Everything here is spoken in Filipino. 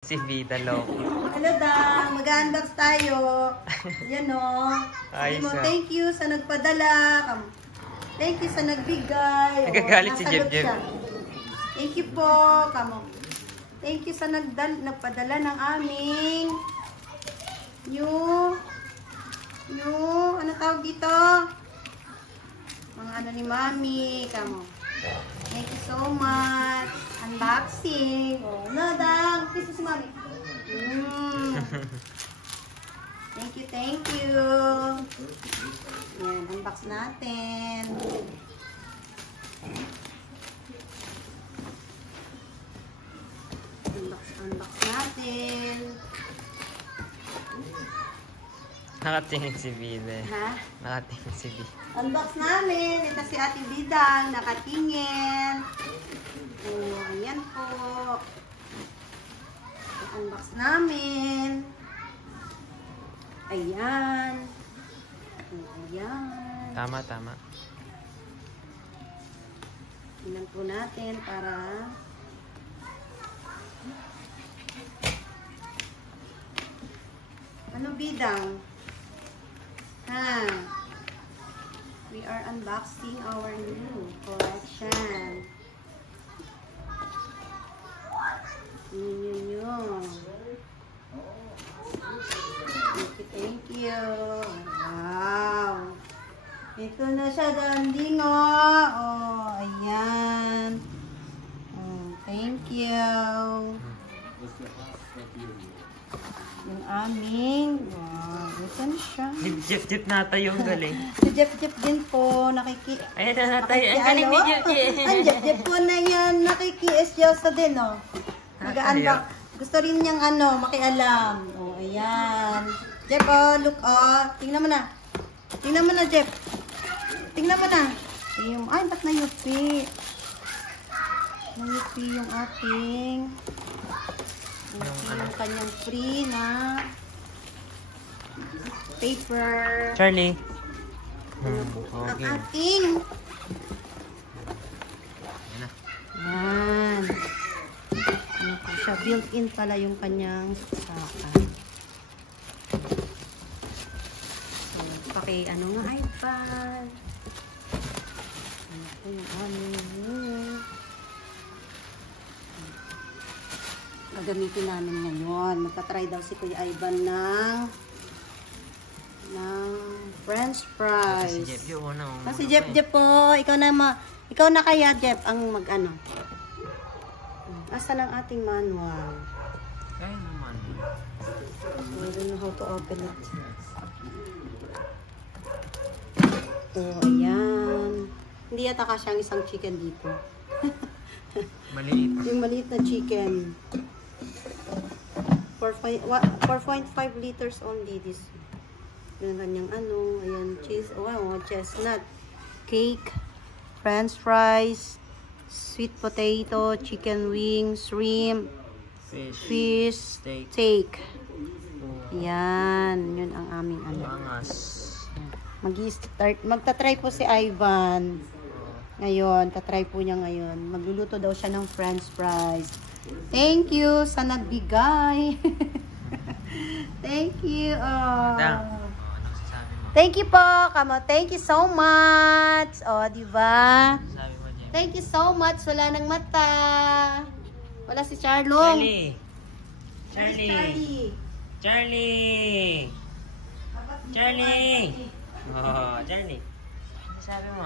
Si Vida Loki. Hello da, mag-unbox tayo. Yan o. Thank you sa nagpadala. Thank you sa nagbigay. Nagagalit si Jeb Jeb. Thank you po. Thank you sa nagpadala ng aming new ano tawag dito? Mga ano ni Mami. Thank you so much. Unboxing. Nadang. Kiss si Mami. Thank you. Yan, unbox natin. Unbox natin. Nakatingin si Vida. Ha? Nakatingin si Vida. Unbox namin. Ito si Ate Bidang. Nakatingin. Ayan po. Unbox namin. Ayan. Ayan. Tama. Tingnan po natin para ano Bidang? We are unboxing our new collection. Thank you. Wow. Ito na siya, danding ayan. Thank you. Yung aming, ito na siya. Si Jep natayo ang galing. Si Jep din po, Ayan na natayo. Ang galing ni Jep. Ang Jep po na yan, nakikiisyosa din, Mag-unbox. Gusto rin niyang makialam. Ayan. Jep, look, tingnan mo na. Tingnan mo na, Jep. Tingnan mo na. Ay, ba't nayupi? Nayupi yung ating yung kanyang free na paper. Charlie. Ang ating yan. Ano po siya? Built-in pala yung kanyang saka. So, ano nga iPad. Ano po yung gagamitin namin ngayon. Magta-try daw si Kuya Ivan ng French fries. Si Jep po, ikaw na kaya Jep ang mag-ano. Asa lang ating manual? Kaya naman. I don't know how to open it. Ayan. Hindi yata kasyang isang chicken dito. Maliit. Yung maliit na chicken. 4.5 liters only this. Yung kanyang ayan, cheese, chestnut, cake, French fries, sweet potato, chicken wings, shrimp, fish, steak. Yan, yun ang aming Magta-try po si Ivan. Ngayon, tatry po niya ngayon. Magluluto daw siya ng French fries. Thank you sa nagbigay. Thank you. Thank you po. Thank you so much. Diba? Thank you so much. Wala nang mata. Wala si Charlong. Charlie. Charlie. Charlie. Sabi mo